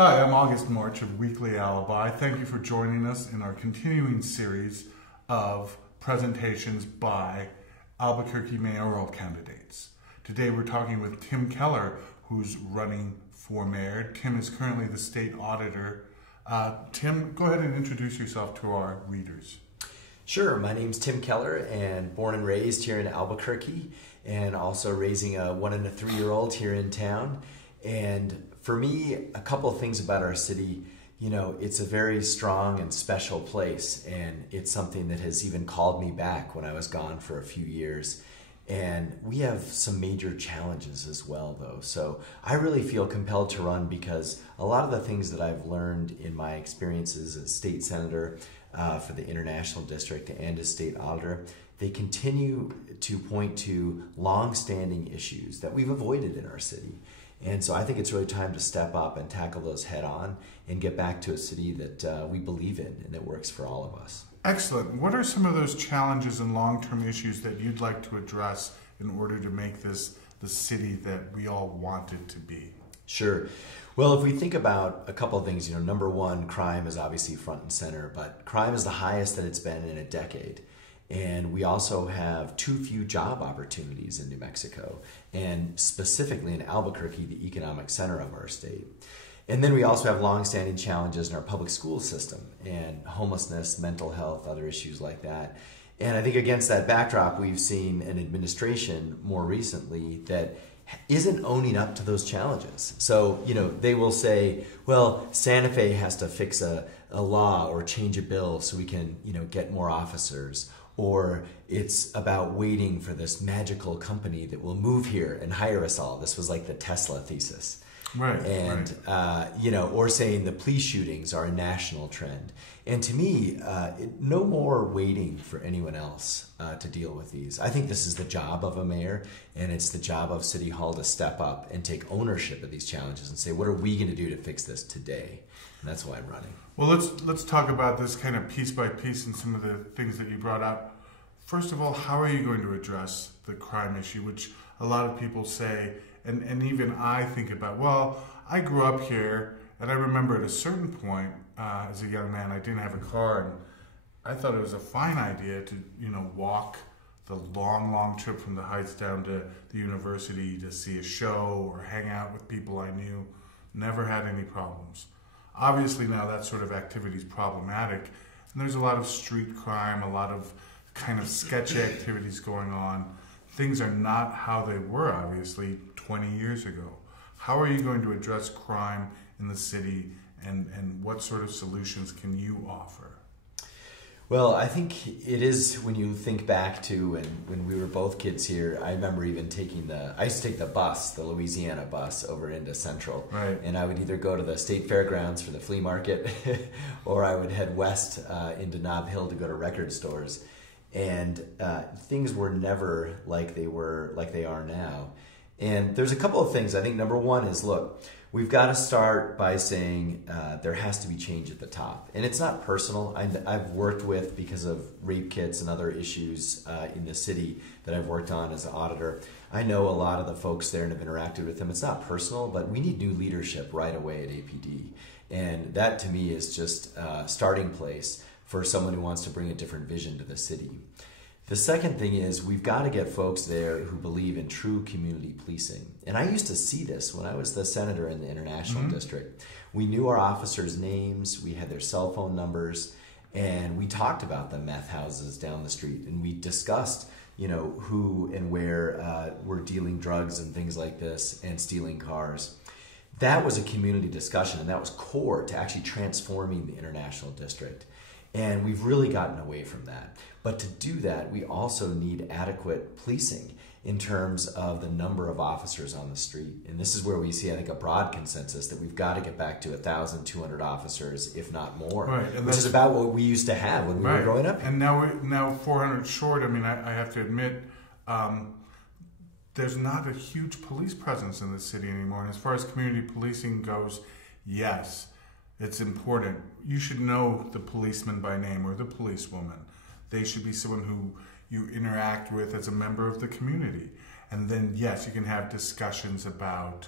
Hi, I'm August March of Weekly Alibi. Thank you for joining us in our continuing series of presentations by Albuquerque mayoral candidates. Today we're talking with Tim Keller, who's running for mayor. Tim is currently the state auditor. Tim, go ahead and introduce yourself to our readers. Sure, my name's Tim Keller and born and raised here in Albuquerque and also raising a 1 and a 3-year-old here in town. And for me, a couple of things about our city, it's a very strong and special place, and it's something that has even called me back when I was gone for a few years. And we have some major challenges as well, though. So I really feel compelled to run because a lot of the things that I've learned in my experiences as state senator for the international district and as state auditor, they continue to point to long-standing issues that we've avoided in our city. And so I think it's really time to step up and tackle those head on and get back to a city that we believe in and that works for all of us. Excellent. What are some of those challenges and long-term issues that you'd like to address in order to make this the city that we all want it to be? Sure. Well, if we think about a couple of things, number one, crime is obviously front and center, but crime is the highest that it's been in a decade. And we also have too few job opportunities in New Mexico, and specifically in Albuquerque, the economic center of our state. And then we also have long-standing challenges in our public school system and homelessness, mental health, other issues like that. And I think against that backdrop, we've seen an administration more recently that isn't owning up to those challenges. So, they will say, well, Santa Fe has to fix a law or change a bill so we can, get more officers. Or it's about waiting for this magical company that will move here and hire us all. This was like the Tesla thesis. Right. And, or saying the police shootings are a national trend. And to me, no more waiting for anyone else to deal with these. I think this is the job of a mayor, and it's the job of City Hall to step up and take ownership of these challenges and say, what are we going to do to fix this today? And that's why I'm running. Well, let's talk about this kind of piece by piece and some of the things that you brought up. First of all, how are you going to address the crime issue, which a lot of people say, and even I think about, well, I grew up here, and I remember at a certain point as a young man, I didn't have a car, and I thought it was a fine idea to, walk the long trip from the Heights down to the university to see a show or hang out with people I knew. Never had any problems. Obviously now that sort of activity is problematic, and there's a lot of street crime, a lot of kind of sketchy activities going on. Things are not how they were, obviously, 20 years ago. How are you going to address crime in the city, and what sort of solutions can you offer? Well, I think it is when you think back to when we were both kids here. I remember even I used to take the bus, the Louisiana bus, over into Central. Right. And I would either go to the state fairgrounds for the flea market or I would head west into Nob Hill to go to record stores. And things were never like they are now. And there's a couple of things. I think number one is, look, we've got to start by saying there has to be change at the top. And it's not personal. I've worked with, because of rape kits and other issues in the city that I've worked on as an auditor, I know a lot of the folks there and have interacted with them. It's not personal, but we need new leadership right away at APD. And that to me is just a starting place for someone who wants to bring a different vision to the city. The second thing is we've got to get folks there who believe in true community policing. And I used to see this when I was the senator in the international district. We knew our officers' names, we had their cell phone numbers, and we talked about the meth houses down the street, and we discussed who and where were dealing drugs and things like this and stealing cars. That was a community discussion, and that was core to actually transforming the international district. And we've really gotten away from that. But to do that, we also need adequate policing in terms of the number of officers on the street. And this is where we see, I think, a broad consensus that we've got to get back to 1,200 officers, if not more, right, which is about what we used to have when we were growing up. And now 400 short. I mean, I have to admit, there's not a huge police presence in the city anymore. And as far as community policing goes, yes, it's important. You should know the policeman by name or the policewoman. They should be someone who you interact with as a member of the community. And then, yes, you can have discussions about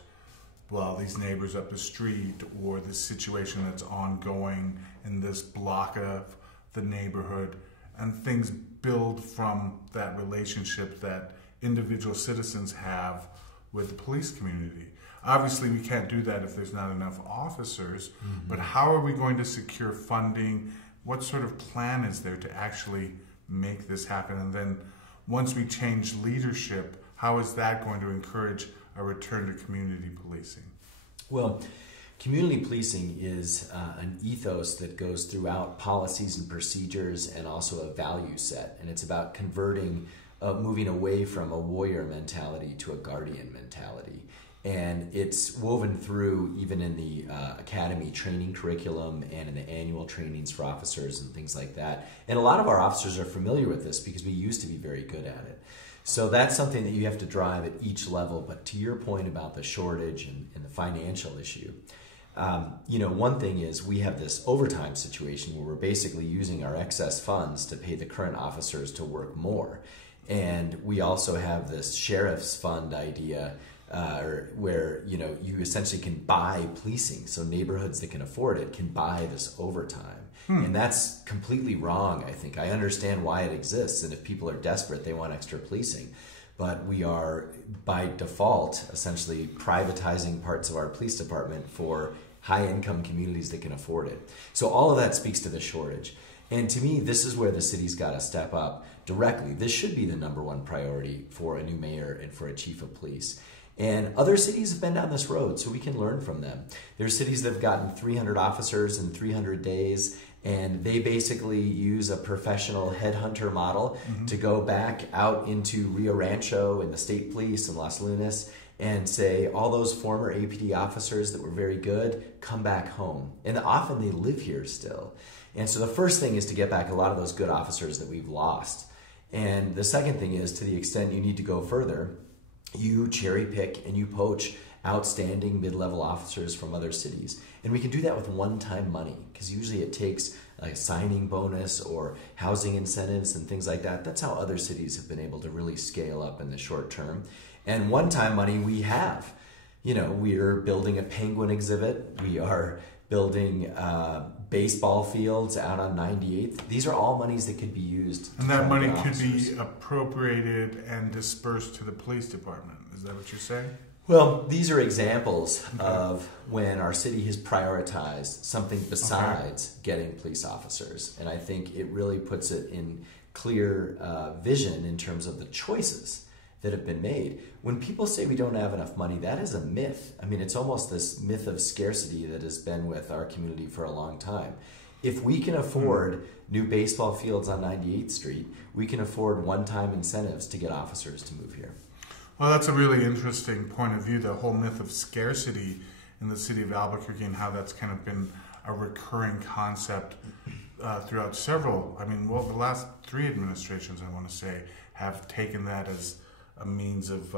well, these neighbors up the street or this situation that's ongoing in this block of the neighborhood, and things build from that relationship that individual citizens have with the police community. Obviously, we can't do that if there's not enough officers, but how are we going to secure funding? What sort of plan is there to actually make this happen? And then once we change leadership, how is that going to encourage a return to community policing? Well, community policing is an ethos that goes throughout policies and procedures and also a value set. And it's about converting, moving away from a warrior mentality to a guardian mentality. And it's woven through even in the academy training curriculum and in the annual trainings for officers and things like that. And a lot of our officers are familiar with this because we used to be very good at it. So that's something that you have to drive at each level. But to your point about the shortage and the financial issue, one thing is we have this overtime situation where we're basically using our excess funds to pay the current officers to work more. And we also have this sheriff's fund idea where you essentially can buy policing. So neighborhoods that can afford it can buy this overtime. And that's completely wrong, I think. I understand why it exists, and if people are desperate, they want extra policing. But we are, by default, essentially privatizing parts of our police department for high-income communities that can afford it. So all of that speaks to the shortage. And to me, this is where the city's got to step up directly. This should be the number one priority for a new mayor and for a chief of police. And other cities have been down this road, so we can learn from them. There's cities that have gotten 300 officers in 300 days, and they basically use a professional headhunter model to go back out into Rio Rancho and the state police in Los Lunas and say, all those former APD officers that were very good, come back home. And often they live here still. And so the first thing is to get back a lot of those good officers that we've lost. And the second thing is, to the extent you need to go further, you cherry pick and you poach outstanding mid-level officers from other cities. And we can do that with one-time money, because usually it takes like a signing bonus or housing incentives and things like that. That's how other cities have been able to really scale up in the short term. And one-time money we have. We're building a penguin exhibit. We are building baseball fields out on 98th. These are all monies that could be used. And that money could be appropriated and dispersed to the police department. Is that what you're saying? Well, these are examples of when our city has prioritized something besides getting police officers. And I think it really puts it in clear vision in terms of the choices that have been made. When people say we don't have enough money, that is a myth. I mean, it's almost this myth of scarcity that has been with our community for a long time. If we can afford new baseball fields on 98th Street, we can afford one-time incentives to get officers to move here. Well, that's a really interesting point of view, the whole myth of scarcity in the city of Albuquerque, and how that's kind of been a recurring concept throughout the last 3 administrations, I want to say, have taken that as a means of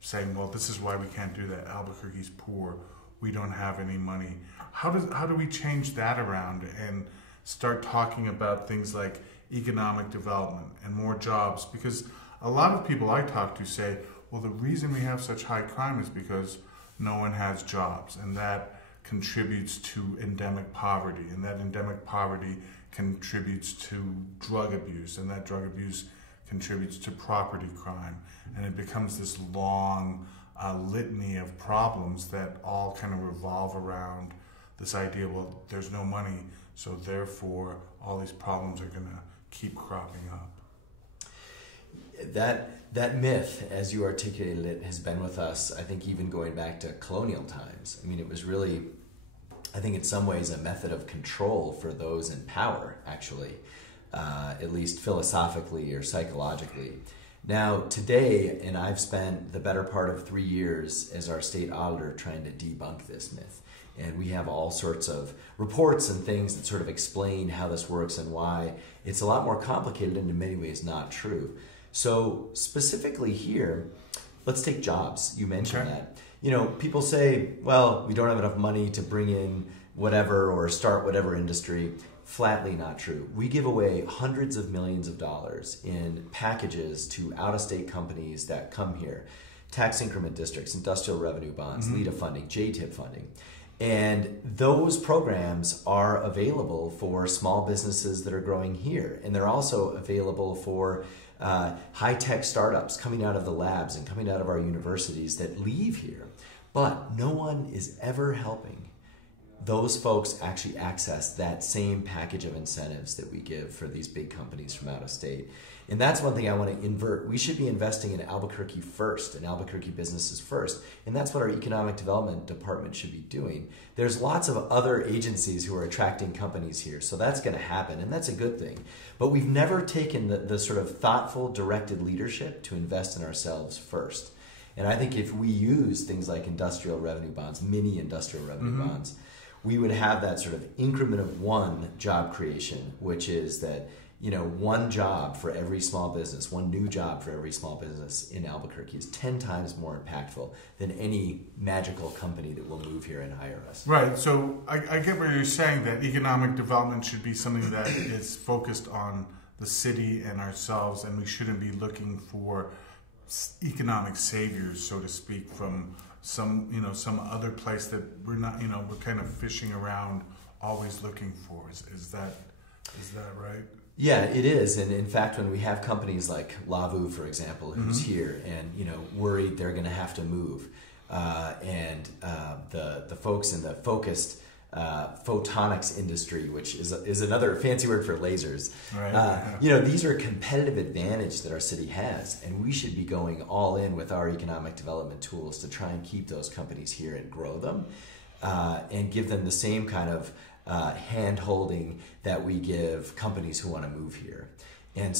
saying, well, this is why we can't do that. Albuquerque's poor. We don't have any money. How do we change that around and start talking about things like economic development and more jobs? Because a lot of people I talk to say, well, the reason we have such high crime is because no one has jobs, and that contributes to endemic poverty, and that endemic poverty contributes to drug abuse, and that drug abuse contributes to property crime, and it becomes this long litany of problems that all kind of revolve around this idea, well, there's no money, so therefore all these problems are going to keep cropping up. That myth, as you articulated it, has been with us, I think, even going back to colonial times. I mean, it was really, I think in some ways, a method of control for those in power, actually, at least philosophically or psychologically. Now, today, and I've spent the better part of 3 years as our state auditor trying to debunk this myth. And we have all sorts of reports and things that sort of explain how this works and why it's a lot more complicated and in many ways not true. So specifically here, let's take jobs. You mentioned that. People say, well, we don't have enough money to bring in whatever or start whatever industry. Flatly not true. We give away hundreds of millions of dollars in packages to out-of-state companies that come here tax increment districts, industrial revenue bonds, LEDA funding, JTIP funding. And those programs are available for small businesses that are growing here. And they're also available for high-tech startups coming out of the labs and coming out of our universities that leave here. But no one is ever helping those folks actually access that same package of incentives that we give for these big companies from out of state. And that's one thing I want to invert. We should be investing in Albuquerque first, and Albuquerque businesses first. And that's what our economic development department should be doing. There's lots of other agencies who are attracting companies here, so that's going to happen, and that's a good thing. But we've never taken the sort of thoughtful, directed leadership to invest in ourselves first. And I think if we use things like industrial revenue bonds, mini industrial revenue bonds, we would have that sort of increment of one job creation, which is that, you know, one job for every small business, one new job for every small business in Albuquerque is 10 times more impactful than any magical company that will move here and hire us. Right. So I get what you're saying, that economic development should be something that is focused on the city and ourselves, and we shouldn't be looking for economic saviors, so to speak, from some other place that we're not, we're kind of fishing around, always looking for. Is that right? Yeah, it is. And in fact, when we have companies like Lavu, for example, who's here and, worried they're going to have to move, and the folks in the focused photonics industry, which is another fancy word for lasers. Right. These are a competitive advantage that our city has, and we should be going all in with our economic development tools to try and keep those companies here and grow them, and give them the same kind of hand-holding that we give companies who want to move here. And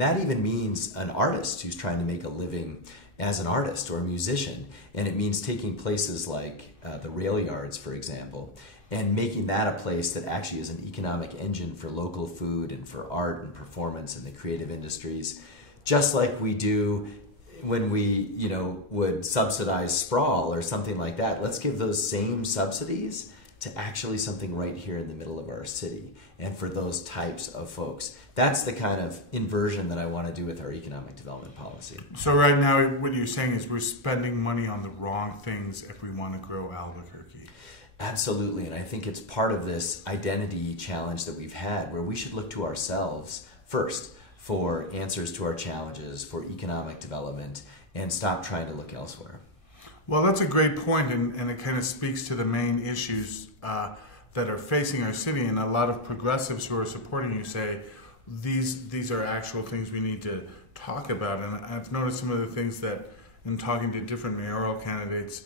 that even means an artist who's trying to make a living as an artist or a musician, and it means taking places like the rail yards, for example, and making that a place that actually is an economic engine for local food and for art and performance and the creative industries, just like we do when we, would subsidize sprawl or something like that. Let's give those same subsidies to actually something right here in the middle of our city and for those types of folks. That's the kind of inversion that I want to do with our economic development policy. So right now what you're saying is we're spending money on the wrong things if we want to grow Albuquerque. Absolutely, and I think it's part of this identity challenge that we've had, where we should look to ourselves first for answers to our challenges, for economic development, and stop trying to look elsewhere. Well, that's a great point, and it kind of speaks to the main issues that are facing our city, and a lot of progressives who are supporting you say these are actual things we need to talk about. And I've noticed some of the things that, in talking to different mayoral candidates,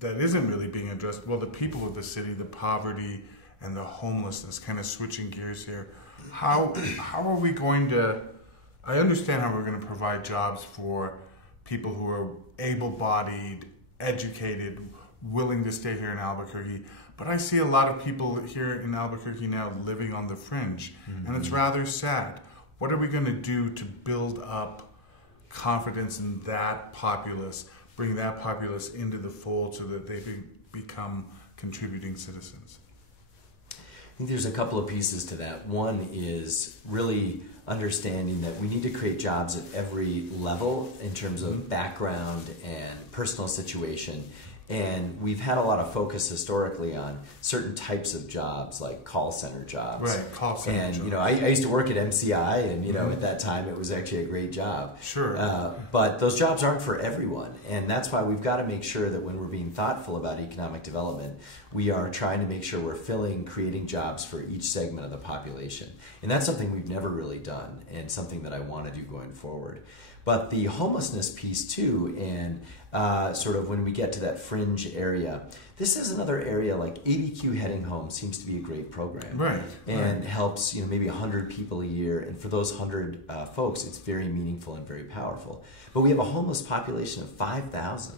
that isn't really being addressed. Well, the people of the city, the poverty and the homelessness, kind of switching gears here. How are we going to, I understand how we're going to provide jobs for people who are able-bodied, educated, willing to stay here in Albuquerque, but I see a lot of people here in Albuquerque now living on the fringe, and it's rather sad. What are we going to do to build up confidence in that populace, bring that populace into the fold so that they become contributing citizens? I think there's a couple of pieces to that. One is really understanding that we need to create jobs at every level in terms of background and personal situation. And we've had a lot of focus historically on certain types of jobs, like call center jobs. Right, call center jobs. And, I used to work at MCI, and, at that time it was actually a great job. Sure. But those jobs aren't for everyone. And that's why we've got to make sure that when we're being thoughtful about economic development, we are trying to make sure we're creating jobs for each segment of the population. And that's something we've never really done, and something that I want to do going forward. But the homelessness piece too, and sort of when we get to that fringe area, this is another area like ABQ Heading Home seems to be a great program. Right. And helps maybe 100 people a year. And for those 100 folks, it's very meaningful and very powerful. But we have a homeless population of 5,000.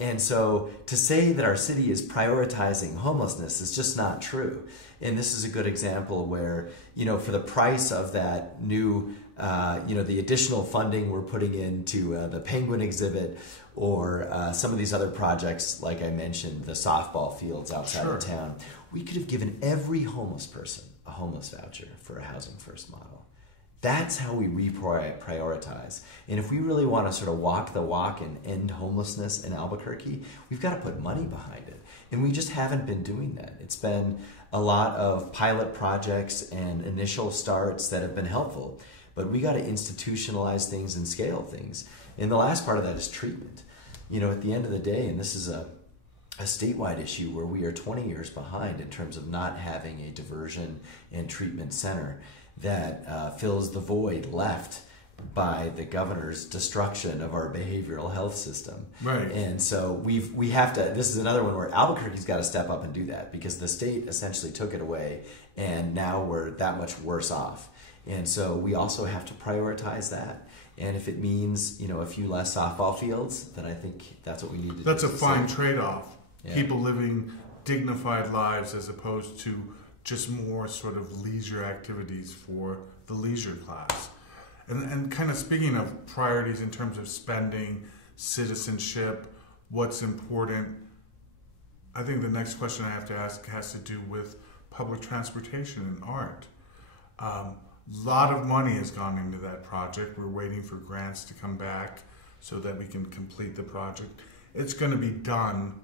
And so to say that our city is prioritizing homelessness is just not true. And this is a good example where, for the price of that new, the additional funding we're putting into the Penguin exhibit, or some of these other projects, like I mentioned, the softball fields outside of town, we could have given every homeless person a homeless voucher for a Housing First model. That's how we reprioritize. And if we really want to sort of walk the walk and end homelessness in Albuquerque, we've got to put money behind it. And we just haven't been doing that. It's been a lot of pilot projects and initial starts that have been helpful, but we got to institutionalize things and scale things. And the last part of that is treatment. You know, at the end of the day, and this is a statewide issue where we are 20 years behind in terms of not having a diversion and treatment center that fills the void left by the governor's destruction of our behavioral health system. Right. And so we have to, this is another one where Albuquerque's got to step up and do that, because the state essentially took it away and now we're that much worse off. And so we also have to prioritize that. And if it means, you know, a few less softball fields, then I think that's what we need to do. That's a fine trade-off. Yeah. People living dignified lives as opposed to just more sort of leisure activities for the leisure class. And kind of speaking of priorities in terms of spending, citizenship, what's important, I think the next question I have to ask has to do with public transportation and art. A lot of money has gone into that project. We're waiting for grants to come back so that we can complete the project. It's going to be done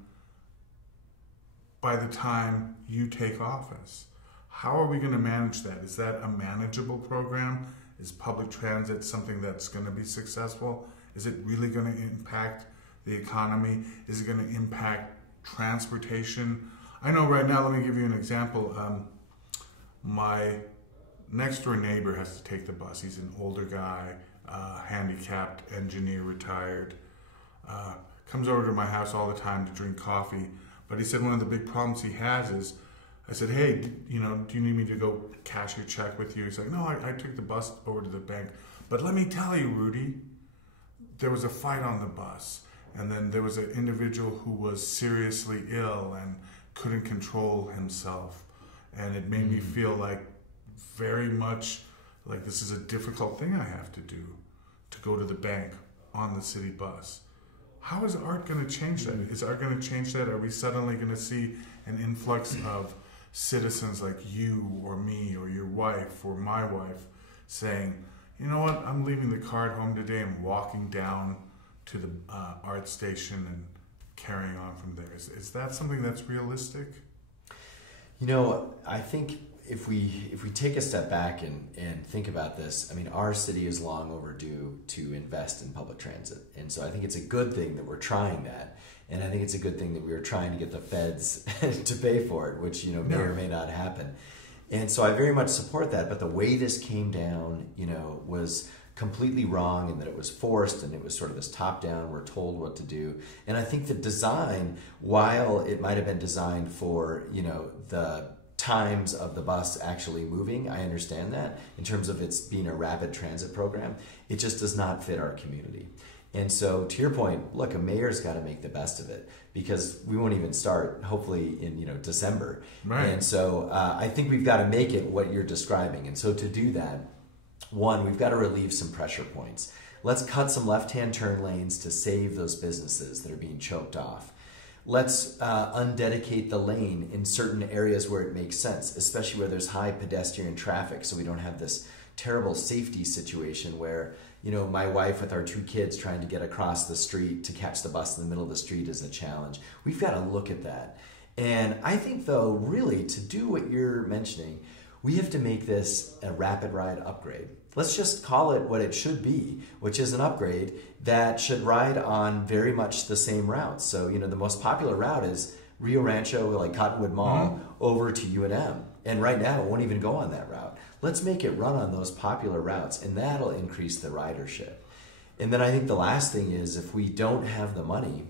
by the time you take office. How are we going to manage that? Is that a manageable program? Is public transit something that's going to be successful? Is it really going to impact the economy? Is it going to impact transportation? I know right now, let me give you an example. My next door neighbor has to take the bus. He's an older guy, handicapped engineer, retired. Comes over to my house all the time to drink coffee. But he said one of the big problems he has is, I said, hey, do you need me to go cash your check with you? He's like, no, I took the bus over to the bank. But let me tell you, Rudy, there was a fight on the bus. And then there was an individual who was seriously ill and couldn't control himself. And it made me feel like very much like this is a difficult thing I have to do, to go to the bank on the city bus. How is art going to change that? Is art going to change that? Are we suddenly going to see an influx of citizens like you or me or your wife or my wife saying, you know what, I'm leaving the car at home today and walking down to the art station and carrying on from there? Is that something that's realistic? You know, I think if we take a step back and think about this, I mean, our city is long overdue to invest in public transit. And so I think it's a good thing that we're trying that. And I think it's a good thing that we were trying to get the feds to pay for it, which, may or may not happen. And so I very much support that. But the way this came down, was completely wrong, and that it was forced, and it was sort of this top-down, we're told what to do. And I think the design, while it might have been designed for, the times of the bus actually moving, I understand that, in terms of its being a rapid transit program, it just does not fit our community. And so, to your point, look, a mayor's got to make the best of it, because we won't even start, hopefully, in December. Right. And so, I think we've got to make it what you're describing. And so, to do that, one, we've got to relieve some pressure points. Let's cut some left-hand turn lanes to save those businesses that are being choked off. Let's undedicate the lane in certain areas where it makes sense, especially where there's high pedestrian traffic, so we don't have this terrible safety situation where, my wife with our 2 kids trying to get across the street to catch the bus in the middle of the street is a challenge. We've got to look at that. And I think, though, really, to do what you're mentioning, we have to make this a rapid ride upgrade. Let's just call it what it should be, which is an upgrade that should ride on very much the same routes. So, the most popular route is Rio Rancho, like Cottonwood Mall, over to UNM. And right now, it won't even go on that route. Let's make it run on those popular routes, and that'll increase the ridership. And then I think the last thing is, if we don't have the money,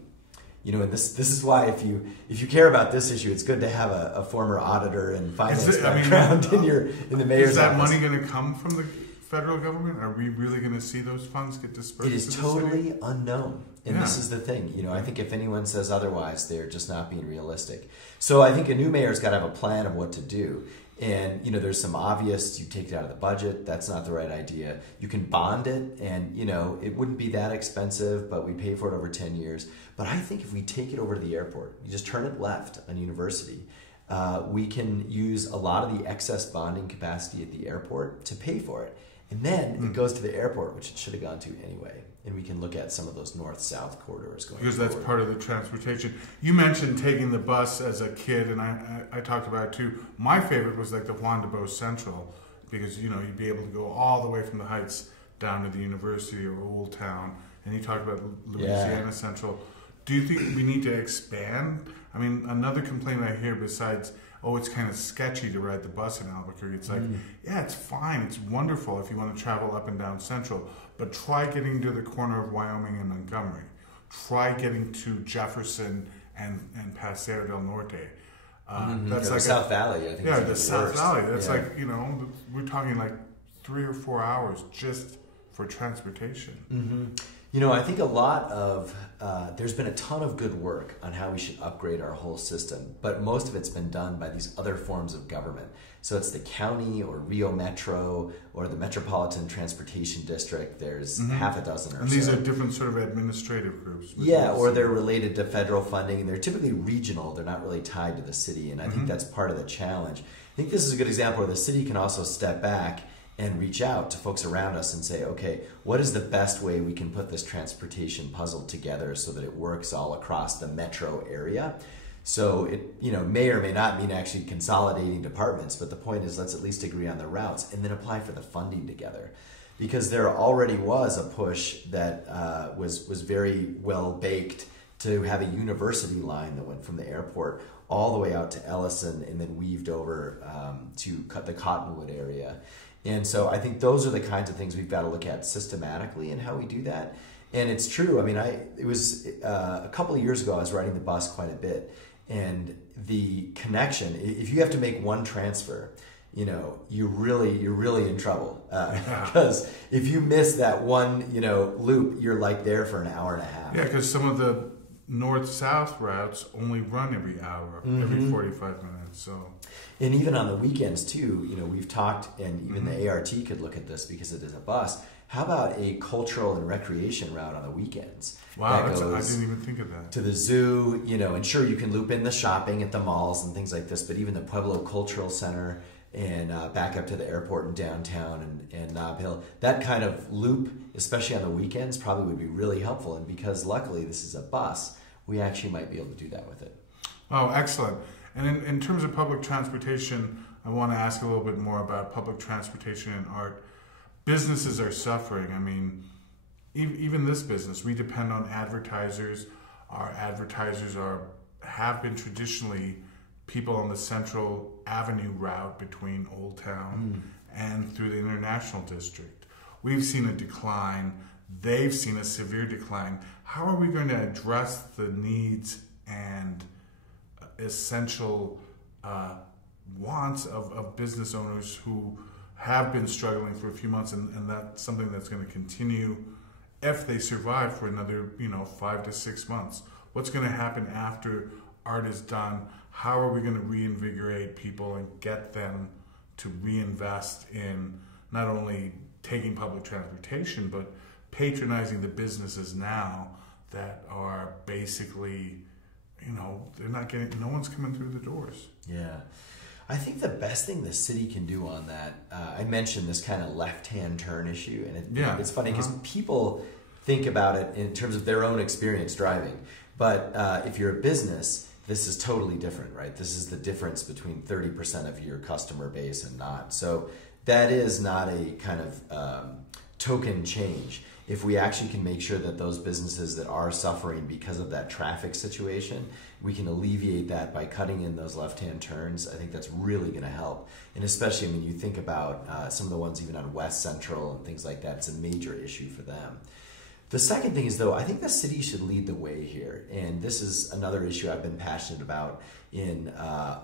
and this is why if you care about this issue, it's good to have a former auditor and finance background in the mayor's office. Is that money going to come from the federal government? Are we really going to see those funds get dispersed? It is totally unknown. And this is the thing. I think if anyone says otherwise, they're just not being realistic. So I think a new mayor's got to have a plan of what to do. And, there's some obvious, you take it out of the budget, that's not the right idea. You can bond it, and, it wouldn't be that expensive, but we pay for it over 10 years. But I think if we take it over to the airport, you just turn it left on University, we can use a lot of the excess bonding capacity at the airport to pay for it. And then it goes to the airport, which it should have gone to anyway. And we can look at some of those north-south corridors going because forward. That's part of the transportation. You mentioned taking the bus as a kid, and I talked about it too. My favorite was like the Juan de Bo Central, because you'd be able to go all the way from the Heights down to the University or Old Town. And you talked about Louisiana Central. Do you think we need to expand? I mean, another complaint I hear besides, it's kind of sketchy to ride the bus in Albuquerque. It's like, it's fine. It's wonderful if you want to travel up and down Central. But try getting to the corner of Wyoming and Montgomery. Try getting to Jefferson and Paseo del Norte. That's like South Valley, I think. Yeah, the South Valley. That's like, we're talking like 3 or 4 hours just for transportation. I think a lot of, there's been a ton of good work on how we should upgrade our whole system, but most of it's been done by these other forms of government. So it's the county or Rio Metro or the Metropolitan Transportation District. There's half a dozen or so. And these are different sort of administrative groups. Yeah, or they're related to federal funding, and they're typically regional. They're not really tied to the city, and I think that's part of the challenge. I think this is a good example where the city can also step back and reach out to folks around us and say, okay, what is the best way we can put this transportation puzzle together so that it works all across the metro area? So it may or may not mean actually consolidating departments, but the point is let's at least agree on the routes and then apply for the funding together. Because there already was a push that was very well baked to have a university line that went from the airport all the way out to Ellison and then weaved over to the Cottonwood area. And so I think those are the kinds of things we've got to look at systematically and how we do that. And it's true. I mean, it was a couple of years ago, I was riding the bus quite a bit. And the connection, if you have to make one transfer, you're really in trouble. Because if you miss that one, loop, you're like there for an hour and a half. Yeah, because some of the north-south routes only run every hour, every 45 minutes. So, and even on the weekends too, we've talked, and even the ART could look at this because it is a bus. How about a cultural and recreation route on the weekends? Wow, I didn't even think of that. To the zoo, and sure, you can loop in the shopping at the malls and things like this, but even the Pueblo Cultural Center and back up to the airport in downtown and Nob Hill, that kind of loop, especially on the weekends, probably would be really helpful. And because luckily this is a bus, we actually might be able to do that with it. Oh, excellent. And in terms of public transportation, I want to ask a little bit more about public transportation and art. Businesses are suffering. I mean, even this business, we depend on advertisers. Our advertisers have been traditionally people on the Central Avenue route between Old Town and through the International District. We've seen a decline. They've seen a severe decline. How are we going to address the needs and essential wants of business owners who have been struggling for a few months, and that's something that's going to continue if they survive for another 5 to 6 months? What's going to happen after art is done? How are we going to reinvigorate people and get them to reinvest in not only taking public transportation, but patronizing the businesses now that are basically, they're not getting, no one's coming through the doors. Yeah. I think the best thing the city can do on that, I mentioned this kind of left-hand turn issue, and it's funny because people think about it in terms of their own experience driving. But if you're a business, this is totally different, right? This is the difference between 30% of your customer base and not. So that is not a kind of token change. If we actually can make sure that those businesses that are suffering because of that traffic situation, we can alleviate that by cutting in those left-hand turns, I think that's really going to help. And especially, you think about some of the ones even on West Central and things like that, it's a major issue for them. The second thing is, though, I think the city should lead the way here. And this is another issue I've been passionate about in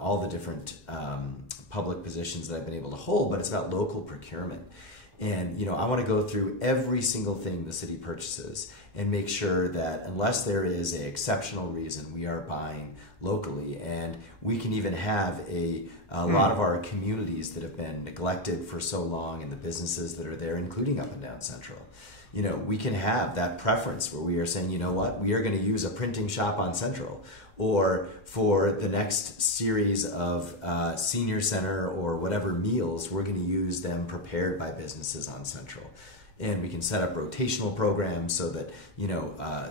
all the different public positions that I've been able to hold, but it's about local procurement. And, I want to go through every single thing the city purchases and make sure that unless there is an exceptional reason, we are buying locally. And we can even have a lot of our communities that have been neglected for so long and the businesses that are there, including up and down Central. We can have that preference where we are saying, we are going to use a printing shop on Central, or for the next series of senior center or whatever meals, we're going to use them prepared by businesses on Central. And we can set up rotational programs so that,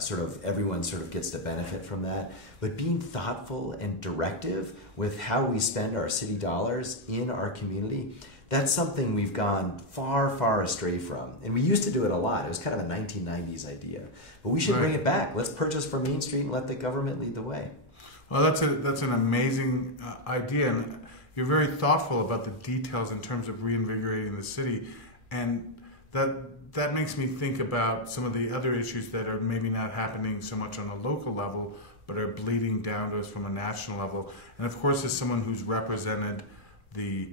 sort of everyone sort of gets to benefit from that. But being thoughtful and directive with how we spend our city dollars in our community, that's something we've gone far, far astray from. And we used to do it a lot. It was kind of a 1990s idea. But we should bring it back. Let's purchase from Main Street and let the government lead the way. Well, that's an amazing idea. And you're very thoughtful about the details in terms of reinvigorating the city. And that makes me think about some of the other issues that are maybe not happening so much on a local level, but are bleeding down to us from a national level. And of course, as someone who's represented the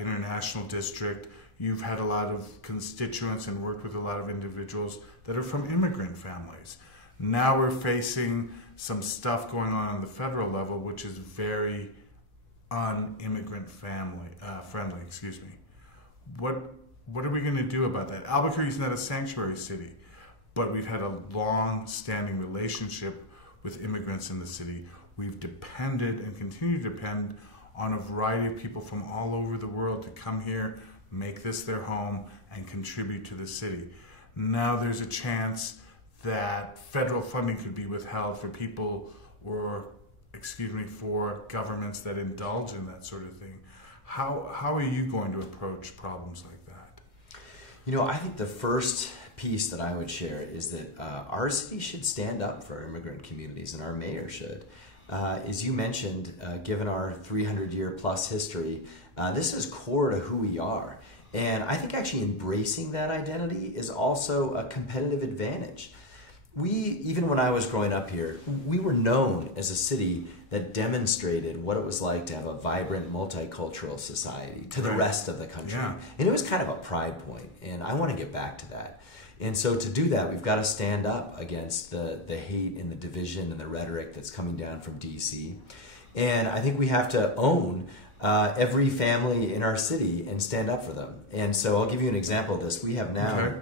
international district, you've had a lot of constituents and worked with a lot of individuals that are from immigrant families. Now we're facing some stuff going on the federal level, which is very un-immigrant friendly. What are we going to do about that? Albuquerque is not a sanctuary city, but we've had a long-standing relationship with immigrants in the city. We've depended and continue to depend on a variety of people from all over the world to come here, make this their home, and contribute to the city. Now there's a chance that federal funding could be withheld for people for governments that indulge in that sort of thing. How are you going to approach problems like that? I think the first piece that I would share is that our city should stand up for immigrant communities, and our mayor should. As you mentioned, given our 300-year plus history, this is core to who we are. And I think actually embracing that identity is also a competitive advantage. Even when I was growing up here, we were known as a city that demonstrated what it was like to have a vibrant multicultural society to the rest of the country. Yeah. And it was kind of a pride point, and I want to get back to that. And so to do that, we've got to stand up against the hate and the division and the rhetoric that's coming down from D.C. And I think we have to own every family in our city and stand up for them. And so I'll give you an example of this. We have now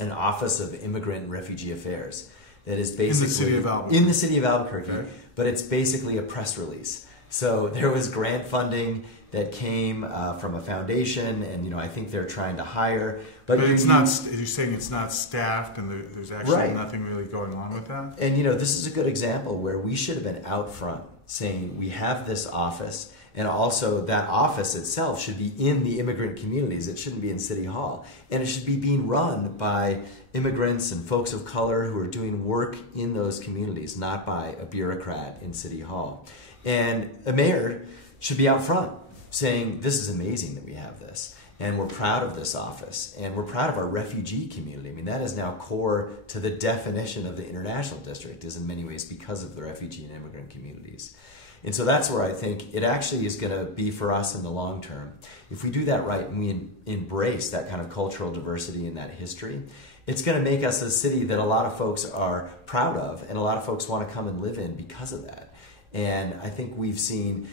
an Office of Immigrant and Refugee Affairs that is basically in the city of Albuquerque, but it's basically a press release. So there was grant funding that came from a foundation, and I think they're trying to hire. But it's not. You're saying it's not staffed, and there's actually nothing really going on with that. And this is a good example where we should have been out front saying we have this office, and also that office itself should be in the immigrant communities. It shouldn't be in City Hall, and it should be being run by immigrants and folks of color who are doing work in those communities, not by a bureaucrat in City Hall. And a mayor should be out front saying, this is amazing that we have this, and we're proud of this office, and we're proud of our refugee community. I mean, that is now core to the definition of the international district, is in many ways because of the refugee and immigrant communities. And so that's where I think it actually is going to be for us in the long term. If we do that right and we embrace that kind of cultural diversity and that history, it's going to make us a city that a lot of folks are proud of, and a lot of folks want to come and live in because of that. And I think we've seen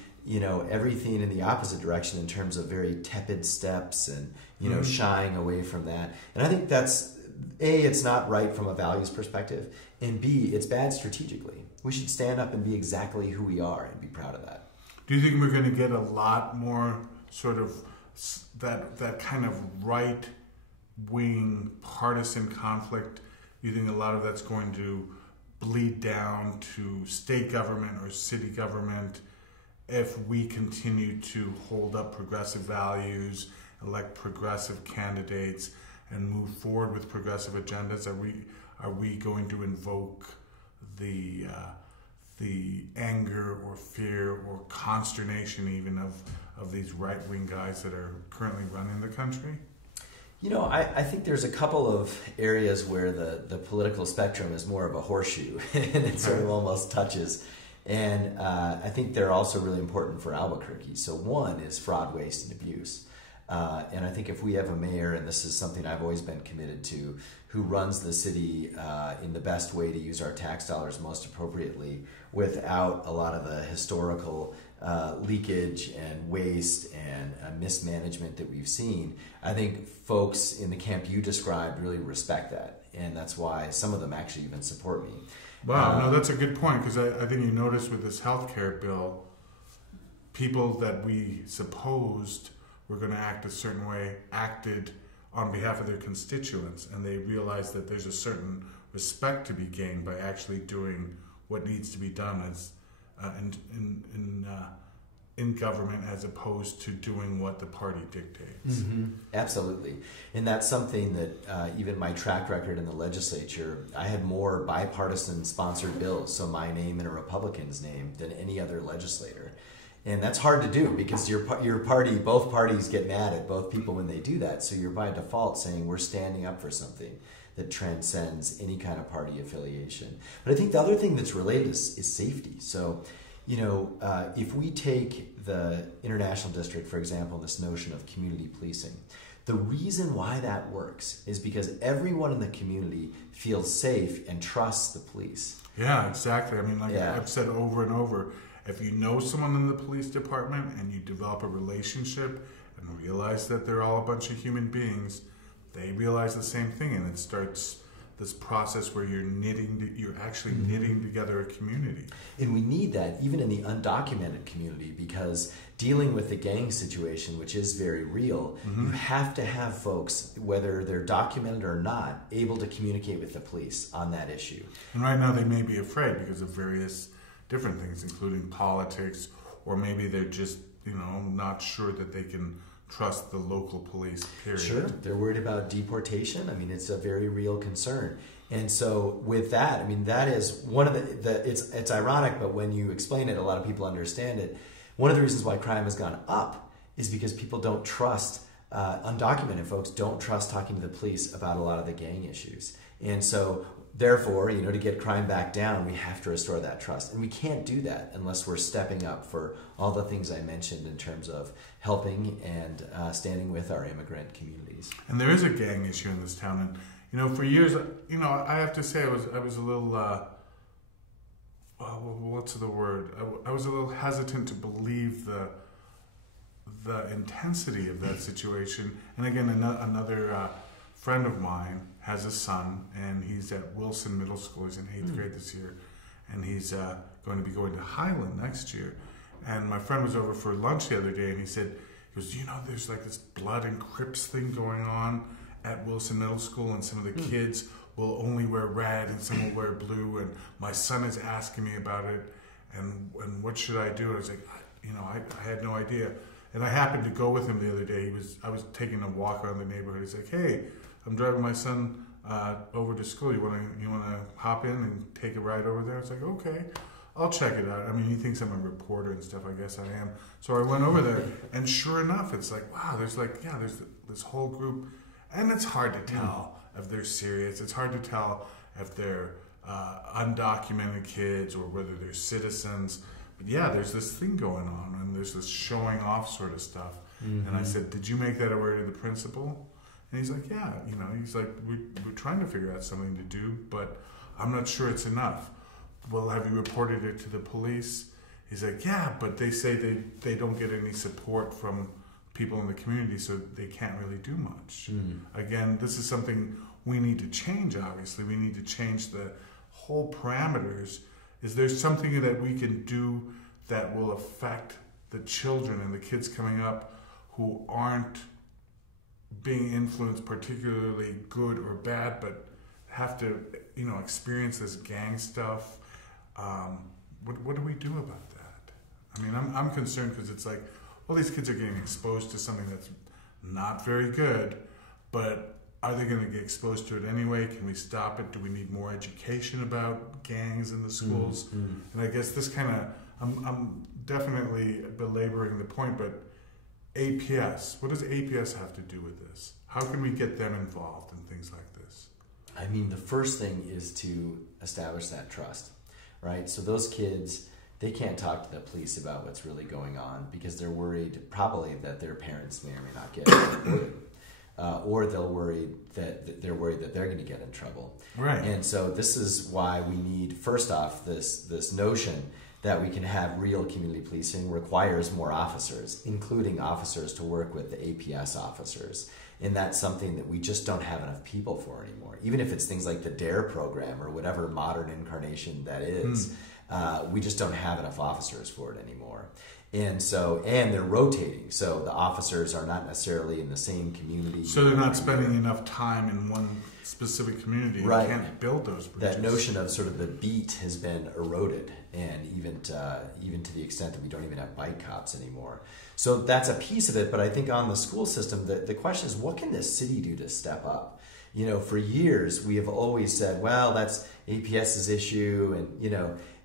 everything in the opposite direction in terms of very tepid steps and, shying away from that. And I think that's, A, it's not right from a values perspective, and B, it's bad strategically. We should stand up and be exactly who we are and be proud of that. Do you think we're going to get a lot more sort of that kind of right-wing partisan conflict? Do you think a lot of that's going to bleed down to state government or city government if we continue to hold up progressive values, elect progressive candidates, and move forward with progressive agendas? Are we going to invoke the anger or fear or consternation even of these right-wing guys that are currently running the country? I think there's a couple of areas where the political spectrum is more of a horseshoe and it sort of almost touches. And I think they're also really important for Albuquerque. So one is fraud, waste, and abuse. And I think if we have a mayor, and this is something I've always been committed to, who runs the city in the best way to use our tax dollars most appropriately without a lot of the historical leakage and waste and mismanagement that we've seen, I think folks in the camp you described really respect that. And that's why some of them actually even support me. Wow, no, that's a good point, because I think you noticed with this healthcare bill, people that we supposed were going to act a certain way acted on behalf of their constituents, and they realized that there's a certain respect to be gained by actually doing what needs to be done as in government, as opposed to doing what the party dictates. Mm-hmm. Absolutely. And that's something that even my track record in the legislature, I had more bipartisan sponsored bills, so my name and a Republican's name, than any other legislator. And that's hard to do because your party, both parties get mad at both people when they do that. So you're by default saying we're standing up for something that transcends any kind of party affiliation. But I think the other thing that's related is safety. So, if we take the International District, for example, this notion of community policing, the reason why that works is because everyone in the community feels safe and trusts the police. Yeah, exactly. I mean, I've said over and over, if you know someone in the police department and you develop a relationship and realize that they're all a bunch of human beings, they realize the same thing, and it starts this process where you're actually knitting together a community. And we need that even in the undocumented community, because dealing with the gang situation, which is very real, you have to have folks, whether they're documented or not, able to communicate with the police on that issue. And right now they may be afraid because of various different things, including politics, or maybe they're just, not sure that they can trust the local police, period. Sure, they're worried about deportation. I mean, it's a very real concern. And so with that, I mean, that is one of it's ironic, but when you explain it, a lot of people understand it. One of the reasons why crime has gone up is because people don't trust, undocumented folks don't trust talking to the police about a lot of the gang issues. And so therefore, to get crime back down, we have to restore that trust. And we can't do that unless we're stepping up for all the things I mentioned in terms of helping and standing with our immigrant communities. And there is a gang issue in this town. And, for years, I have to say I was a little, what's the word? I was a little hesitant to believe the intensity of that situation. And again, another friend of mine has a son, and he's at Wilson Middle School. He's in 8th grade this year, and he's going to be going to Highland next year. And my friend was over for lunch the other day, and he goes, there's like this blood and Crips thing going on at Wilson Middle School, and some of the kids will only wear red and some will wear blue, and my son is asking me about it, and what should I do? I was like, I had no idea. And I happened to go with him the other day. I was taking a walk around the neighborhood. He's like, hey, I'm driving my son over to school. You want to hop in and take a ride over there? I was like, okay, I'll check it out. I mean, he thinks I'm a reporter and stuff. I guess I am. So I went over there, and sure enough, it's like, wow, there's this whole group, and it's hard to tell if they're serious. It's hard to tell if they're undocumented kids or whether they're citizens. But yeah, there's this thing going on, and there's this showing off sort of stuff. And I said, did you make that aware to the principal? And he's like, yeah, he's like, we're trying to figure out something to do, but I'm not sure it's enough. Well, have you reported it to the police? He's like, yeah, but they say they don't get any support from people in the community, so they can't really do much. Again, this is something we need to change, obviously. We need to change the whole parameters. Is there something that we can do that will affect the children and the kids coming up who aren't being influenced particularly good or bad, but have to, experience this gang stuff? What do we do about that? I mean, I'm concerned because it's like, well, these kids are getting exposed to something that's not very good, but are they going to get exposed to it anyway? Can we stop it? Do we need more education about gangs in the schools? And I guess this kind of, I'm definitely belaboring the point, but APS, what does APS have to do with this? How can we get them involved in things like this? I mean, the first thing is to establish that trust, right? So those kids, they can't talk to the police about what's really going on because they're worried probably that their parents may or may not get reported. Or they're worried that they're going to get in trouble. Right. And so this is why we need, first off, this notion that we can have real community policing requires more officers, including officers to work with the APS officers. And that's something that we just don't have enough people for anymore. Even if it's things like the DARE program or whatever modern incarnation that is, we just don't have enough officers for it anymore. And they're rotating. So the officers are not necessarily in the same community. So they're not spending enough time in one specific community. Right. You can't build those bridges. That notion of sort of the beat has been eroded, and even to the extent that we don't even have bike cops anymore. So that's a piece of it. But I think on the school system, the question is, what can the city do to step up? For years we have always said, well, that's APS's issue,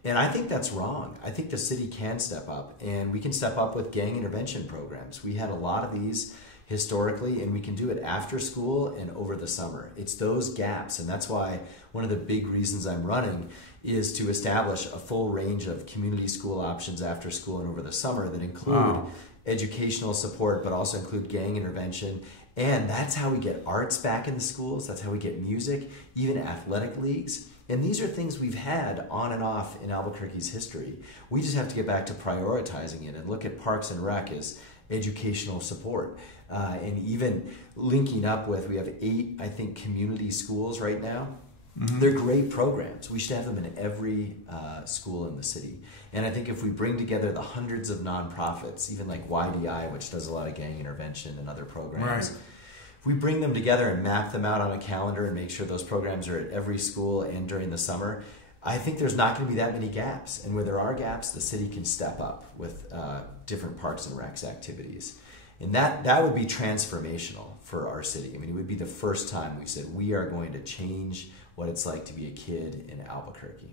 and I think that's wrong. I think the city can step up, and we can step up with gang intervention programs. We had a lot of these historically, and we can do it after school and over the summer. It's those gaps, and that's why one of the big reasons I'm running is to establish a full range of community school options after school and over the summer that include educational support, but also include gang intervention. And that's how we get arts back in the schools. That's how we get music, even athletic leagues. And these are things we've had on and off in Albuquerque's history. We just have to get back to prioritizing it and look at Parks and Rec as educational support. And even linking up with, we have 8, I think, community schools right now. Mm-hmm. They're great programs. We should have them in every school in the city. And I think if we bring together the hundreds of nonprofits, even like YDI, which does a lot of gang intervention and other programs, if we bring them together and map them out on a calendar and make sure those programs are at every school and during the summer, I think there's not going to be that many gaps. And where there are gaps, the city can step up with different Parks and Recs activities. And that would be transformational for our city. I mean, it would be the first time we said we are going to change what it's like to be a kid in Albuquerque.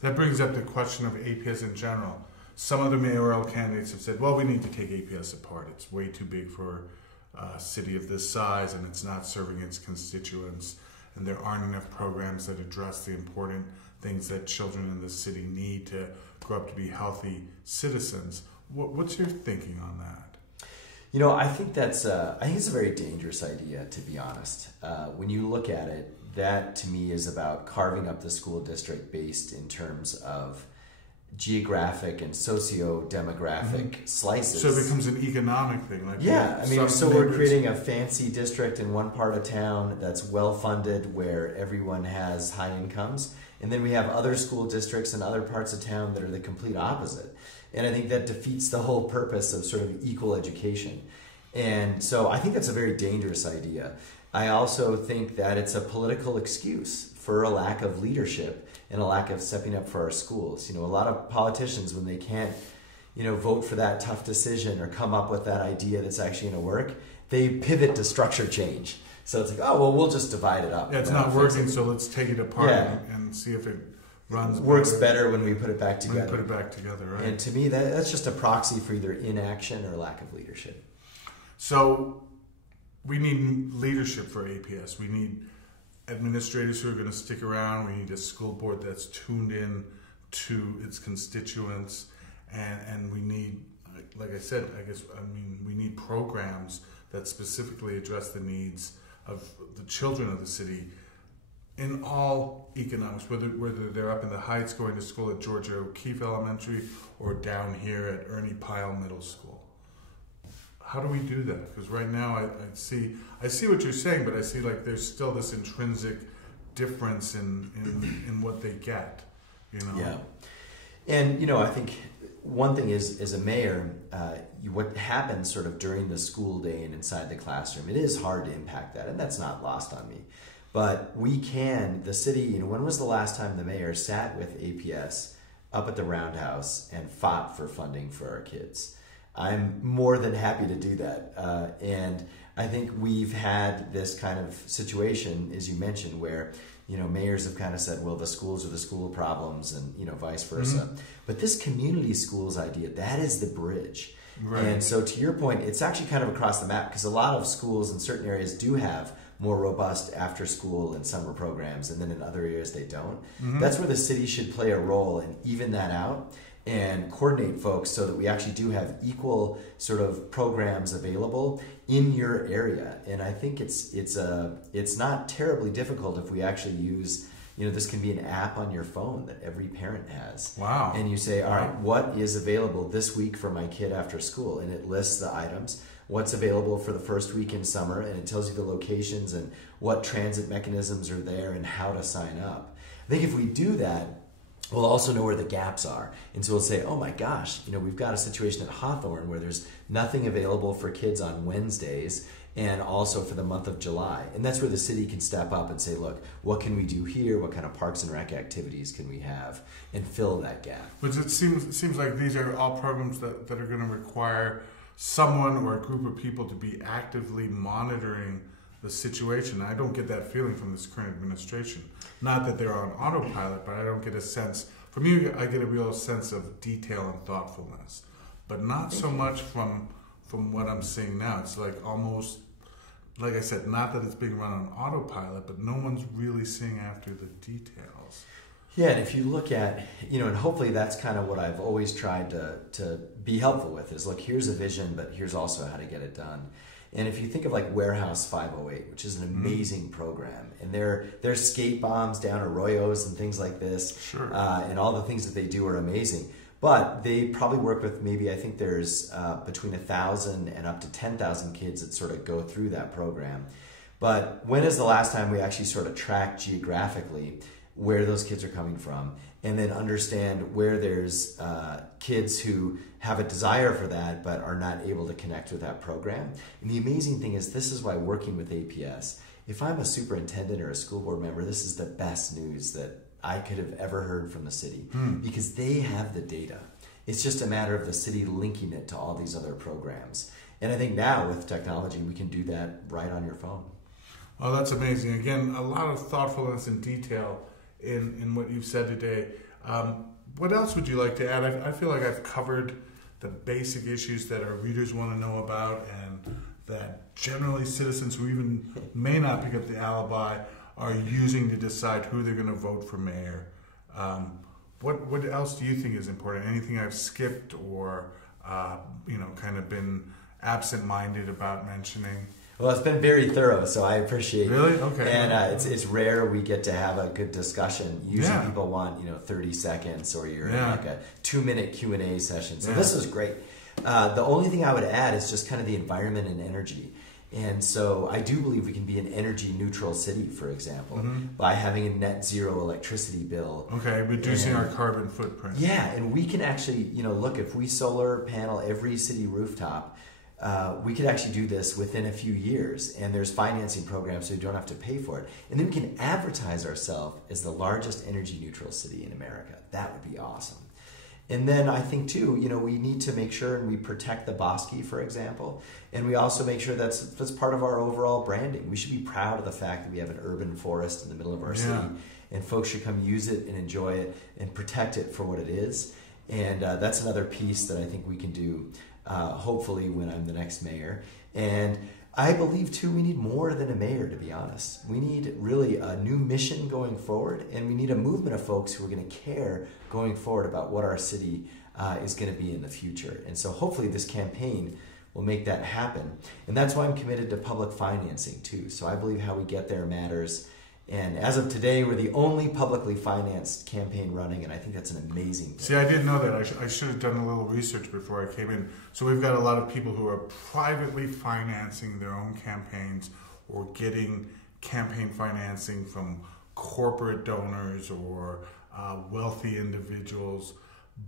That brings up the question of APS in general. Some of the mayoral candidates have said, well, we need to take APS apart. It's way too big for a city of this size, and it's not serving its constituents, and there aren't enough programs that address the important things that children in the city need to grow up to be healthy citizens. What's your thinking on that? I think it's a very dangerous idea, to be honest. When you look at it, that to me is about carving up the school district based in terms of geographic and socio-demographic slices. So it becomes an economic thing. We're creating a fancy district in one part of town that's well-funded where everyone has high incomes. And then we have other school districts in other parts of town that are the complete opposite. And I think that defeats the whole purpose of sort of equal education. And so I think that's a very dangerous idea. I also think that it's a political excuse for a lack of leadership and a lack of stepping up for our schools. A lot of politicians, when they can't, vote for that tough decision or come up with that idea that's actually going to work, they pivot to structure change. So it's like, oh, well, we'll just divide it up. Yeah, it's not working, so let's take it apart and see if it works better when we put it back together. Put it back together, right? And to me, that's just a proxy for either inaction or lack of leadership. So we need leadership for APS. We need administrators who are going to stick around. We need a school board that's tuned in to its constituents, and we need, like I said, we need programs that specifically address the needs of the children of the city in all economics, whether they're up in the Heights going to school at Georgia O'Keeffe Elementary or down here at Ernie Pyle Middle School. How do we do that? Because right now I see what you're saying, but I see like there's still this intrinsic difference in what they get. Yeah, and I think one thing is, as a mayor, what happens sort of during the school day and inside the classroom, it is hard to impact that, and that's not lost on me. But we can, the city, when was the last time the mayor sat with APS up at the Roundhouse and fought for funding for our kids? I'm more than happy to do that. And I think we've had this kind of situation, as you mentioned, where mayors have kind of said, well, the schools are the school problems and, vice versa. Mm-hmm. But this community schools idea, that is the bridge. Right. And so to your point, it's actually kind of across the map because a lot of schools in certain areas do have more robust after school and summer programs, and then in other areas they don't. Mm-hmm. That's where the city should play a role and even that out and coordinate folks so that we actually do have equal sort of programs available in your area. And I think it's not terribly difficult if we actually use This can be an app on your phone that every parent has. Wow. And you say, all right, what is available this week for my kid after school? And it lists the items, what's available for the first week in summer, and it tells you the locations and what transit mechanisms are there and how to sign up. I think if we do that, we'll also know where the gaps are. And so we'll say, oh my gosh, we've got a situation at Hawthorne where there's nothing available for kids on Wednesdays and also for the month of July. And that's where the city can step up and say, look, what can we do here? What kind of parks and rec activities can we have? And fill that gap. But it seems like these are all programs that are going to require someone or a group of people to be actively monitoring the situation. I don't get that feeling from this current administration. Not that they're on autopilot, but I don't get a sense. For me, I get a real sense of detail and thoughtfulness, but not so much from what I'm seeing now. It's like almost, like I said, not that it's being run on autopilot, but no one's really seeing after the details. Yeah, and if you look at, and hopefully that's kind of what I've always tried to be helpful with is, look, here's a vision, but here's also how to get it done. And if you think of like Warehouse 508, which is an amazing program, and there's skate bombs down arroyos and things like this, sure. And all the things that they do are amazing. But they probably work with I think there's between 1,000 and up to 10,000 kids that sort of go through that program. But when is the last time we actually sort of track geographically where those kids are coming from, and then understand where there's kids who have a desire for that but are not able to connect with that program? And the amazing thing is, this is why working with APS, if I'm a superintendent or a school board member, this is the best news that I could have ever heard from the city, because they have the data. It's just a matter of the city linking it to all these other programs. And I think now with technology, we can do that right on your phone. Oh, that's amazing. Again, a lot of thoughtfulness and detail in what you've said today. What else would you like to add? I feel like I've covered the basic issues that our readers want to know about, and that generally citizens who even may not pick up the Alibi are using to decide who they're going to vote for mayor. What else do you think is important? Anything I've skipped or kind of been absent-minded about mentioning? Well, it's been very thorough, so I appreciate it. Really? Okay. And it's rare we get to have a good discussion. Usually people want 30 seconds, or you're in like a 2-minute Q&A session. So this is great. The only thing I would add is just kind of the environment and energy. And so I do believe we can be an energy neutral city, for example, by having a net zero electricity bill. Okay, reducing our carbon footprint. Yeah, and we can actually, look, if we solar panel every city rooftop, we could actually do this within a few years, and there's financing programs so you don't have to pay for it. And then we can advertise ourselves as the largest energy neutral city in America. That would be awesome. And then I think too, we need to make sure we protect the Bosque, for example, and we also make sure that's part of our overall branding. We should be proud of the fact that we have an urban forest in the middle of our city, and folks should come use it and enjoy it and protect it for what it is. And that's another piece that I think we can do, hopefully when I'm the next mayor. And I believe too, we need more than a mayor, to be honest. We need really a new mission going forward, and we need a movement of folks who are going to care going forward about what our city is going to be in the future. And so hopefully this campaign will make that happen. And that's why I'm committed to public financing too. So I believe how we get there matters. And as of today, we're the only publicly financed campaign running, and I think that's an amazing thing. See, I didn't know that. I should have done a little research before I came in. So we've got a lot of people who are privately financing their own campaigns, or getting campaign financing from corporate donors or wealthy individuals.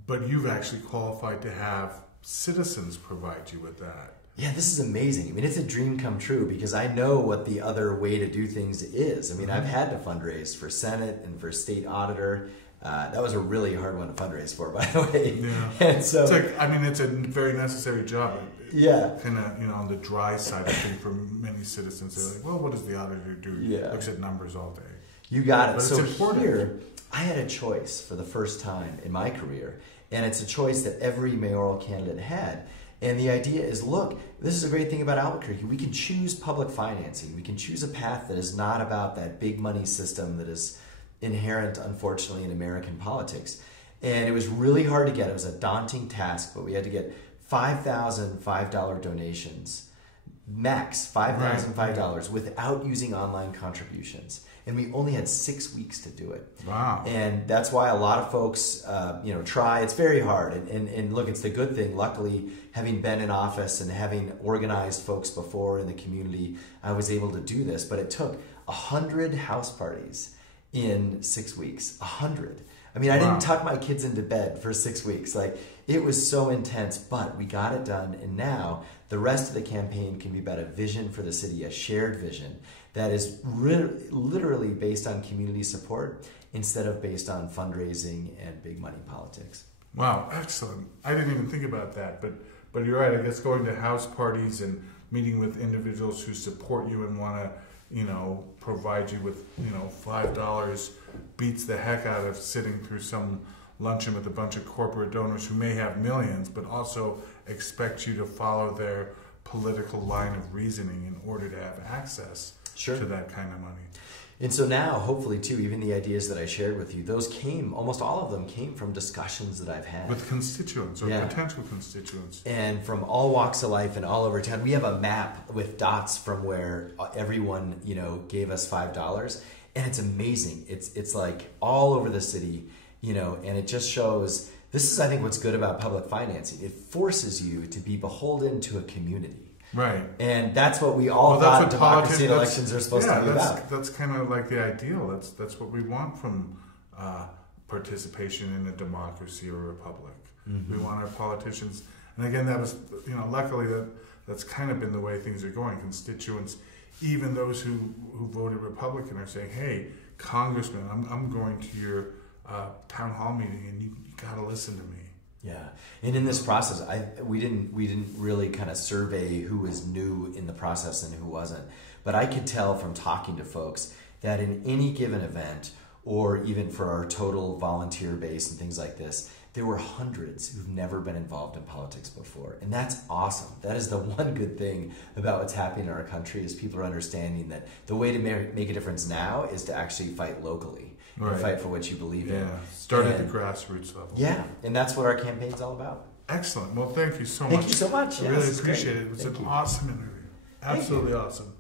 But you've actually qualified to have citizens provide you with that. Yeah, this is amazing. I mean, it's a dream come true, because I know what the other way to do things is. I mean, I've had to fundraise for Senate and for state auditor. That was a really hard one to fundraise for, by the way. Yeah. And so, it's a very necessary job. Yeah. Kind of, on the dry side, I think, for many citizens, they're like, well, what does the auditor do? Yeah. Looks at numbers all day. You got it. But so it's important. Here, I had a choice for the first time in my career, and it's a choice that every mayoral candidate had. And the idea is, look, this is a great thing about Albuquerque. We can choose public financing. We can choose a path that is not about that big money system that is inherent, unfortunately, in American politics. And it was really hard to get. It was a daunting task, but we had to get $5,000 $5 donations, max $5,000 $5 without using online contributions. and we only had 6 weeks to do it. Wow. And that's why a lot of folks, try. It's very hard. And look, it's the good thing. Luckily, having been in office and having organized folks before in the community, I was able to do this. But it took 100 house parties in 6 weeks. 100. I mean, I didn't tuck my kids into bed for 6 weeks. Like, it was so intense, but we got it done. And now the rest of the campaign can be about a vision for the city, a shared vision that is literally based on community support instead of based on fundraising and big money politics. Wow, excellent. I didn't even think about that, but you're right. I guess going to house parties and meeting with individuals who support you and want to, provide you with, $5 beats the heck out of sitting through some luncheon with a bunch of corporate donors who may have millions, but also expect you to follow their political line of reasoning in order to have access to that kind of money. And so now, hopefully, too, even the ideas that I shared with you, almost all of them came from discussions that I've had. With constituents or potential constituents. And from all walks of life and all over town. We have a map with dots from where everyone, gave us $5. And it's amazing. It's like all over the city, and it just shows, this is, I think, what's good about public financing. It forces you to be beholden to a community. Right. And that's what we all thought democracy and elections are supposed to be about. That's kind of like the ideal. That's what we want from participation in a democracy or a republic. Mm-hmm. We want our politicians, and again, that was, luckily that's kind of been the way things are going. Constituents, even those who voted Republican, are saying, "Hey, Congressman, I'm going to your town hall meeting, and you got to listen to me." Yeah, and in this process, we didn't really kind of survey who was new in the process and who wasn't, but I could tell from talking to folks that in any given event, or even for our total volunteer base and things like this, there were hundreds who've never been involved in politics before, and that's awesome. That is the one good thing about what's happening in our country, is people are understanding that the way to make a difference now is to actually fight locally. Right. Fight for what you believe in. Start at the grassroots level. Yeah, and that's what our campaign's all about. Excellent. Well, thank you so much. Thank you so much. I really appreciate it. It was an awesome interview. Absolutely awesome.